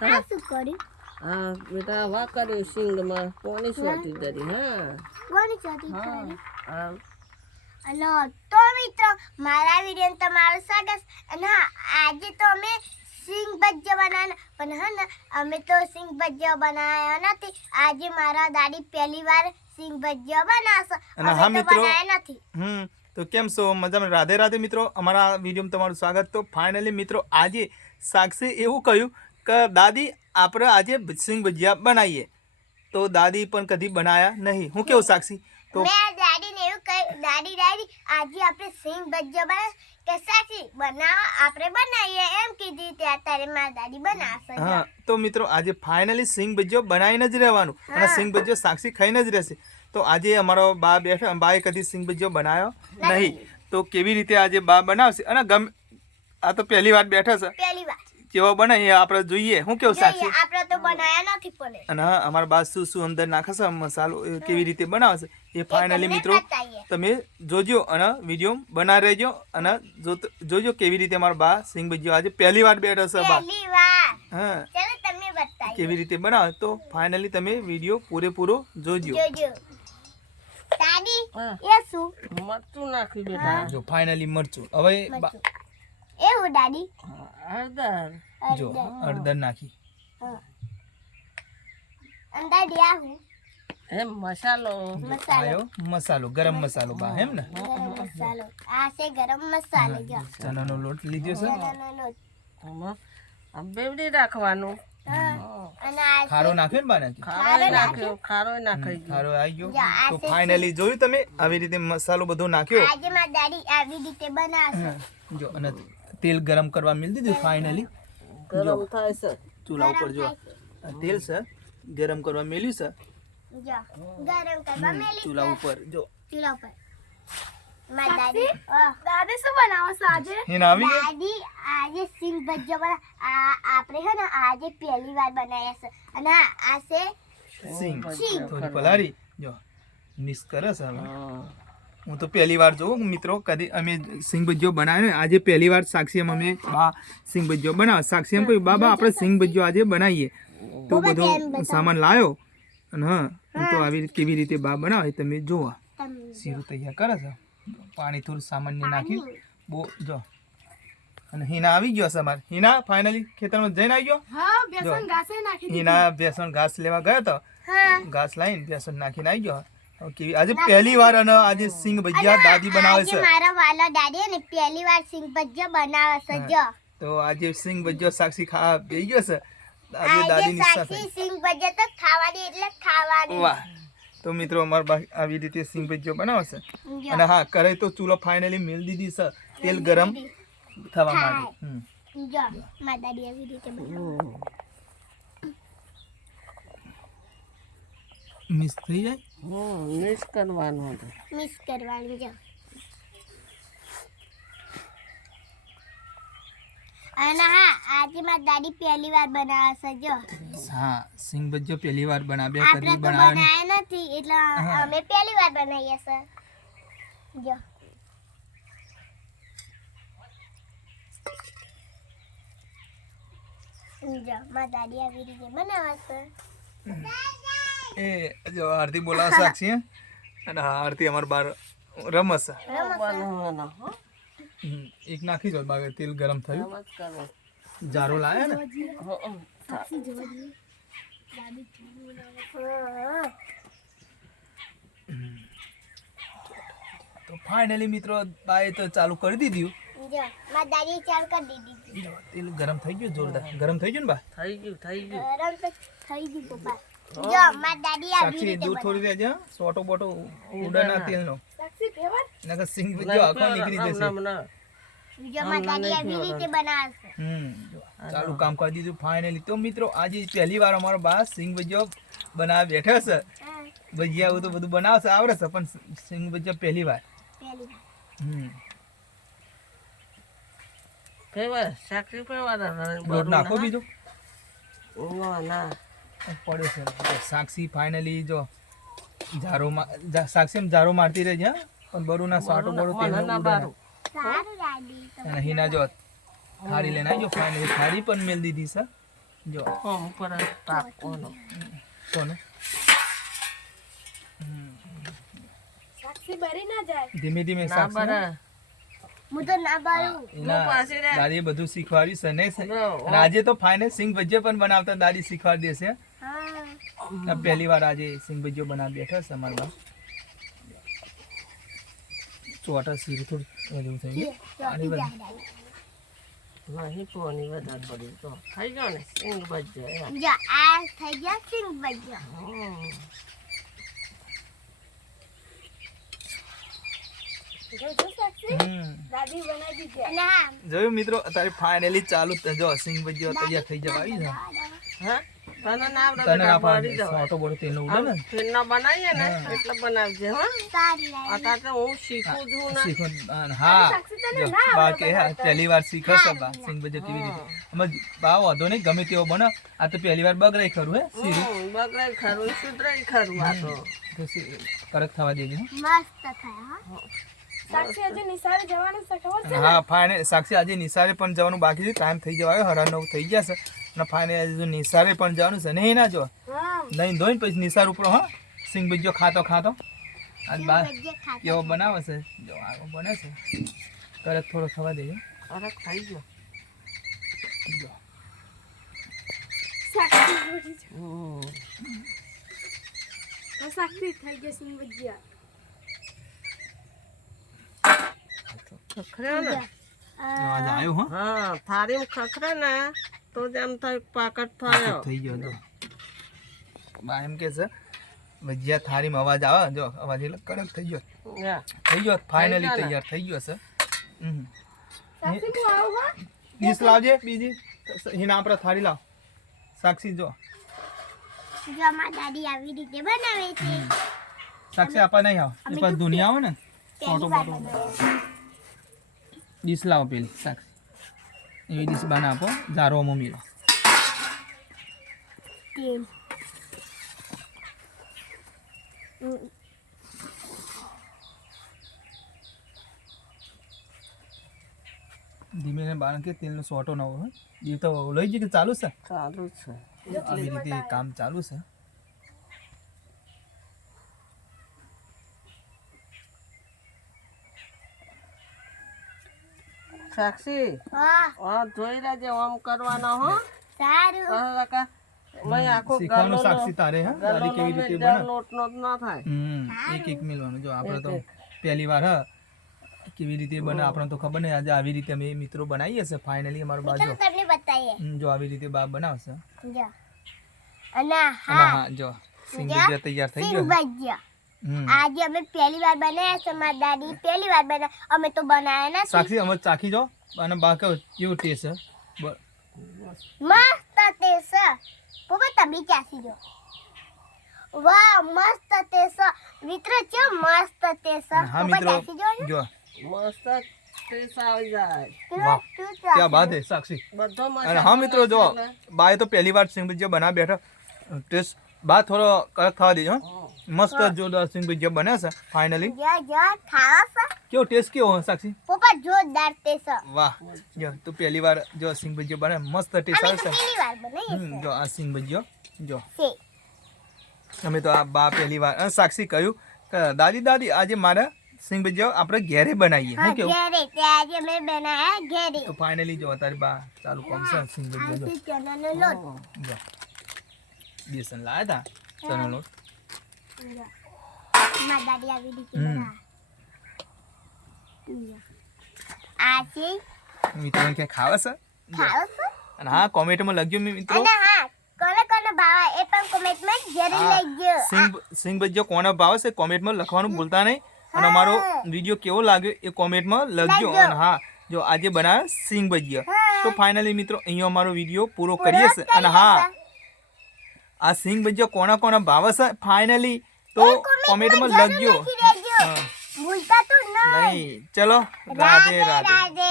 આ શું કર્યું? હા બેટા વા કર્યું સિંગમાં કોની સોટી કરી હા કોની ચોટી હા કરી? હા અને તો મિત્રો મારા વિડીયો તમારું સ્વાગત. અને હા, આજે તો અમે સિંગ ભજીયા બનાવવાના, પણ હા ને અમે તો સિંગ ભજીયા બનાવ્યા નથી. આજે મારા દાદી પહેલી વાર સિંગ ભજીયા બનાવશે. અને અમે હા તો મિત્રો બનાવ્યા નથી. તો કેમ છો મજામાં? રાધે રાધે મિત્રો, અમારા વિડીયોમાં તમારું સ્વાગત. તો ફાઇનલી મિત્રો આજે સાક્ષી એવું કહ્યું કે દાદી આપણે આજે સિંગ ભજીયા બનાવીએ. તો દાદી પણ કદી બનાયા નહીં. હું કેવું સાક્ષી? તો મેં દાદીને એવું કહ્યું, દાદી આજે આપણે સિંગ ભજીયા બનાવ કે સાચી બનાવો, આપણે બનાવીએ એમ કીધી. ત્યાં તારે મારા દાદી બનાવશે. હા તો મિત્રો આજે ફાઇનલી સિંગ ભજીયો બનાવીને જ રહેવાનું અને સિંગ ભજીયો સાક્ષી ખાઈને જ રહેશે. તો આજે અમારો બા બેઠા, બાએ કદી સિંગ ભજીયો બનાવ્યો નહીં. તો કેવી રીતે આજે બા બનાવશે અને આ તો પહેલી વાર બેઠા છે, પહેલી વાર કેવો બને એ આપણે જોઈએ. હું કેવું સાક્ષી? આપણે તો બનાવ્યા નથી પણ અને હા અમારા બા શું શું અંદર નાખે છે, મસાલો એ કેવી રીતે બનાવે છે એ ફાઇનલી મિત્રો તમે જોજો અને વિડીયો બના રહેજો અને જોજો કેવી રીતે અમારા બા સિંગ ભજીયો આજે પહેલી વાર બેઠા છે બા. પહેલી વાર. હા ચાલો તમને બતાવીએ કેવી રીતે બનાવે. તો ફાઇનલી તમે વિડીયો પૂરેપૂરો જોજો. જોજો. દાદી હા. એ શું? મરચું નાખ્યું બેટા જો ફાઇનલી મરચું હવે એવું દાદી? હળદર જો હળદર નાખી. હા. અને દાદી આ હું એમ મસાલો મસાલો. આયો મસાલો, ગરમ મસાલો બા એમ ને. ગરમ મસાલો. આ છે ગરમ મસાલો. જો ચણાનો લોટ લીધો છે, ચણાનો લોટ. આમાં આમ બેવડી રાખવાનું હા. અને આ ખારો નાખ્યો ને બા નાખી. ખારોય નાખ્યો ખારોય નાખાઈ ગયો ખારો આવી ગયો. જો આ તો છે ફાઇનલી જોયું તમે આવી રીતે મસાલો બધો નાખ્યો. આજે મારી દાદી આવી રીતે બનાવશે. જો અને તેલ ગરમ કરવા મિલ દીધું ફાઇનલી. ગરમ થાય છે ચૂલા ઉપર જો આ તેલ છે ગરમ કરવા મેલ્યું છે જો ગરમ કરવા મેલી ચૂલા ઉપર. જો ચૂલા ઉપર. મારી દાદી દાદી શું બનાવો છો આજે? હિન આવી ગઈ. દાદી આજે સિંગ ભજીયા આપણે છે ને આજે પહેલી વાર બનાવ્યા છે. અને આ છે સિંગ સિંગ. થોડી પલાળી જો મિક્સ કરે છે હવે. હા હું તો પહેલી વાર જોઉં મિત્રો, કદી અમે સિંગ ભજીયો બનાવ્યો ને આજે પહેલી વાર સાક્ષી એમ અમે બા સિંગ ભજીયો બનાવ. સાક્ષી એમ કહ્યું બાબા આપણે સિંગ ભજીયો આજે બનાવીએ. તો બધો સામાન લાવ્યો અને હા હું તો આવી કેવી રીતે બા બનાવે તમે જોવા. શીરું તૈયાર કરે છે, પાણી થોડું સામાન્ય નાખ્યું બહુ જો. અને હિના આવી ગયો છે અમારે. હિના ફાઇનલી ખેતરમાં જઈને આવી ગયો. હા, બેસન ઘાસે નાખી દીધી. હિના બેસન ઘાસ લેવા ગયો તો હા. ઘાસ લાવીને બેસન નાખીને આવી ગયો. હવે કેવી આજે પહેલી વાર અને આજે સિંગ ભજીયા દાદી બનાવે આજે છે. મારા વાલા દાદી ને પહેલી વાર સિંગ ભજીયા બનાવે છે. જો તો આજે સિંગ ભજીયો સાક્ષી ખાવા બેસી ગયો છે આજે આજે દાદીની સાથે. સાક્ષી સિંગ ભજીયા તો ખાવાની એટલે ખાવાની. વાહ. તો મિત્રો અમારા બા આવી રીતે સિંગ ભજીયો બનાવે છે. જો. અને હા કરે તો ચૂલો ફાઇનલી મેલ દીધી છે તેલ ગરમ થવા માટે. જો મારી દાદી આવી રીતે બનાવે. મિક્સ થઈ જાય. મિક્સ કરવાનું હતું મિક્સ કરવાની. જો અને હા આજે મારી દાદી પહેલી વાર બનાવે છે. જો હા સિંગ ભજીયો પહેલી વાર બનાવ્યા, આપણે કદી તો બનાવ્યા બનાવ્યા નથી એટલે અમે પહેલી વાર બનાવીએ છે. જો જો મારી દાદી આવી રીતે બનાવે છે. એ જો આરતી બોલાવે સાક્ષી હે? અને હા આરતી અમાર બાર રમસ છે. બનાવવાનો હો એક નાખી દો બાગે તેલ ગરમ થયું. એમ જ કરો જારો લાયા ને હો તો ફાઇનલી મિત્રો બાએ તો ચાલુ કરી દીધું. જો મારી દાદી ચાલ કરી દીધી. જો તેલ ગરમ થઈ ગયું જોરદાર. ગરમ થઈ ગયું ને બા? થઈ ગયું ગરમ તો થઈ ગયું પપ્પા. જો મારી દાદી આવી સાક્ષી રીતે દૂધ થોડી દેજે હો. સોટો બોટો ઉડાના તેલનો સાક્ષી ફેવર? નકર સિંગ ભજીયો આખો નીકળી જશે. જો મારી દાદી આવી રીતે બનાવે છે. જો ચાલુ કામ કરી દીધું ફાઇનલી. તો મિત્રો આજે પહેલી વાર અમારો બા સિંગ ભજીયો બનાવવા બેઠો છે. ભજીયા એવું તો બધું બનાવશે આવડે છે પણ સિંગ ભજીયો પહેલી વાર. પહેલી વાર. ફેવર સાક્ષી ફેવર લોટ નાખો બીજો ના પડ્યો છે. તો સાક્ષી ફાઇનલી જો સાક્ષી જારો મારતી રહી છે પણ બરું ના સાટો બરું તેલ ના બારું સારું દાદી. અને હિના જો થાળી લઈને આવી ફાઇનલી થાળી પણ મેલ દીધી છે. જો ઉપર તાપવાનો સોનું સાક્ષી બરી ના જાય. ધીમે ધીમે ના સાક્ષી બરે હું તો ના બાળું. એના પાછી રે. દાદીએ બધું શીખવાડ્યું છે ને જો, અને આજે તો ફાઇનલ સિંગ ભજીયા પણ બનાવતા દાદી શીખવાડી દેશે હા. આ પહેલી વાર આજે સિંગ ભજીયો બનાવી બેઠા છે અમારા બા ચોટા સીરું થોડું વધુ થઈ ગયું અને બધું નહીં પોની વધારે પડી તો થઈ ગયો ને સિંગ ભજીયા એમ. જો આ થઈ ગયા સિંગ ભજીયા. હમ. જોજો સાક્ષી હમ. દાદી બનાવી દીધી. અને હા જોયું મિત્રો અત્યારે ફાઇનલી ચાલુ જો સિંગ ભજીયો તૈયાર થઈ જવા આવી છે હા તને ના આવડે તને બેટા ના પડી જવાય. સોટો બોટો તેલનો ઉડે ને ફીરના બનાવીએ ને હા. એટલે બનાવજે હા સારી લાગી. અત્યારે તો હું શીખું છું ને શીખો હા જો બા કે હા પહેલી વાર શીખો છે બા સિંગ ભજીયો કેવી રીતે અમે બા વાંધો નહીં ગમે તેવો બને આ તો પહેલી વાર બગડાઈ ખરું હે સીરું બગડાય ખરું સુધરાય ખરું આ તો તો કડક થવા દેજો હો. મસ્ત થયા હા. સાક્ષી હજી નિશાળે જવાનું છે ખબર છે? હા ફાઇનલ સાક્ષી આજે નિસારે પણ જવાનું બાકી છે ટાઈમ થઈ જવા આવ્યો 9:30 થઈ ગયા છે અને ફાઇનલ આજે નિસારે પણ જવાનું છે નહીં ના જો હા. નહીં ધોઈને પછી નિસાર ઉપર હા સિંગ ભજીયો ખાતો ખાતો આજ બા ભજીયા ખાતા. કેવો બનાવે છે જો આવો બને છે કડક થોડો થવા દેજો અરે થઈ ગયો જો સાક્ષી જોડી છે. હમ. તો સાક્ષી થઈ ગઈ સિંગ ભજીયા. ખખરે ને આજ આવ્યો હો હા થાળીમાં ખખરે ને તો જ એમ થાય પાકટ થયો થઈ ગયો જો બા એમ કે છે ભજીયા થાળીમાં અવાજ આવે જો અવાજ એટલે કડક થઈ ગયો યા. થઈ ગયો ફાઇનલી ગયો ને? તૈયાર થઈ ગયો છે હમ સાક્ષી હું આવું હા? ડીશ લાવજે બીજી હિના આપણે થાળી લાવ સાક્ષી જો જો અમારી દાદી આવી રીતે બનાવે છે. સાક્ષી આપા નહીં આવ એ પાછું દુનિયા આવે ને પહેલી વાર બનાવે. ડીશ લાવો પેલી સાક્ષી એવી ડીશ બના આપો જારો મમ્મી લો તેલ. ધીમે ને બાળક કે તેલનો સોટો ન હોય દીવ તો લઈ જઈ કે ચાલુ છે ચાલુ છે આવી રીતે કામ ચાલુ છે સાક્ષી હા આ જોઈ રહેજે આમ કરવાનો હો સારું. કાકા મેં આખો શીખવાનું સાક્ષી તારે હા દાદી કેવી રીતે બને લોટ નો જ ના થાય એક એક મિલવાનું જો આપણે તો પહેલી વાર હા કેવી રીતે બને આપણે તો ખબર નહીં આજે આવી રીતે અમે મિત્રો બનાવીએ છે ફાઇનલી અમારો તો બાજુ તમને બતાવીએ. જો આવી રીતે બા બનાવશે જો અને અને હા હા જો સિંગ ભજીયા તૈયાર થઈ સિંગ ગયો ભજીયા હમ આજે અમે પહેલી વાર બનાવ્યા છે. મારી દાદી પહેલી વાર બનાવ્યા. અમે તો બનાવ્યા નથી. સાક્ષી અમે ચાખી જો અને બા કેવું ટેસ્ટ છે મસ્ત ટેસ્ટ છે. પપ્પા તમે ચાખી જો. વાહ મસ્ત ટેસ્ટ છે. મિત્રો છે મસ્ત ટેસ્ટ છે. હા પપ્પા મિત્રો ચાખી જો ને. જો મસ્ત ટેસ્ટ આવી જાય વાહ. તું ચાખ. ક્યાં બાત હે સાક્ષી બધો અને હા મિત્રો જો બાએ તો પહેલી વાર સિંગ ભજીયા બનાવી બેઠા ટેસ્ટ બા થોડો કડક થવા દેજો હો. મસ્ત જોરદાર સિંગ ભજીયા બને છે ફાઇનલી જો જો ખાવા છે. કેવો ટેસ્ટ કેવો હોય સાક્ષી પપ્પા જોરદાર ટેસ્ટ છે. વાહ જો તું પહેલી વાર જો સિંગ ભજીયો બને મસ્ત ટેસ્ટ અમે આવે તો છે પહેલી વાર બનાવી જો આ સિંગ ભજીયો જો છે. અમે તો આ બા પહેલી વાર અને સાક્ષી કહ્યું કે દાદી દાદી આજે મારે સિંગ ભજીયો આપણે ઘેરે બનાવીએ હા હું કેવું ઘેરે તે આજે અમે બનાવ્યા ઘેરે. તો ફાઇનલી જો તારી બા ચાલુ કોમ છે સિંગ ભજીયો જો આથી ચણાનો લોટ. જો બેસન લાયા હતા ચણા લોટ જો. મારી દાદી આવી રીતે હમ. બનાવે. જો. આ છે મિત્રોને ક્યાં ખાવા છે ખાવ છો. અને હા કોમેન્ટમાં લખજો મિત્રો અને હા કોને કોને ભાવે એ પણ કોમેન્ટમાં જરૂર હા, લખજો. સિંગ ભજીયો કોને ભાવે છે કોમેન્ટમાં લખવાનું ભૂલતા નહીં અને અમારો વિડીયો કેવો લાગ્યો એ કોમેન્ટમાં લખજો લખજો. અને હા જો આજે બનાવ્યા સિંગ ભજીયા હા. તો ફાઇનલી મિત્રો અહીંયા અમારો વિડીયો પૂરો કરીએ છે અને હા આ સિંગ ભજીયા કોના કોના ભાવે છે ફાઇનલી તો કોમેન્ટમાં લખજો લખી દેજો. હા. ભૂલતા તો નહીં. નહીં ચલો રાધે રાધે રાધે રાધે.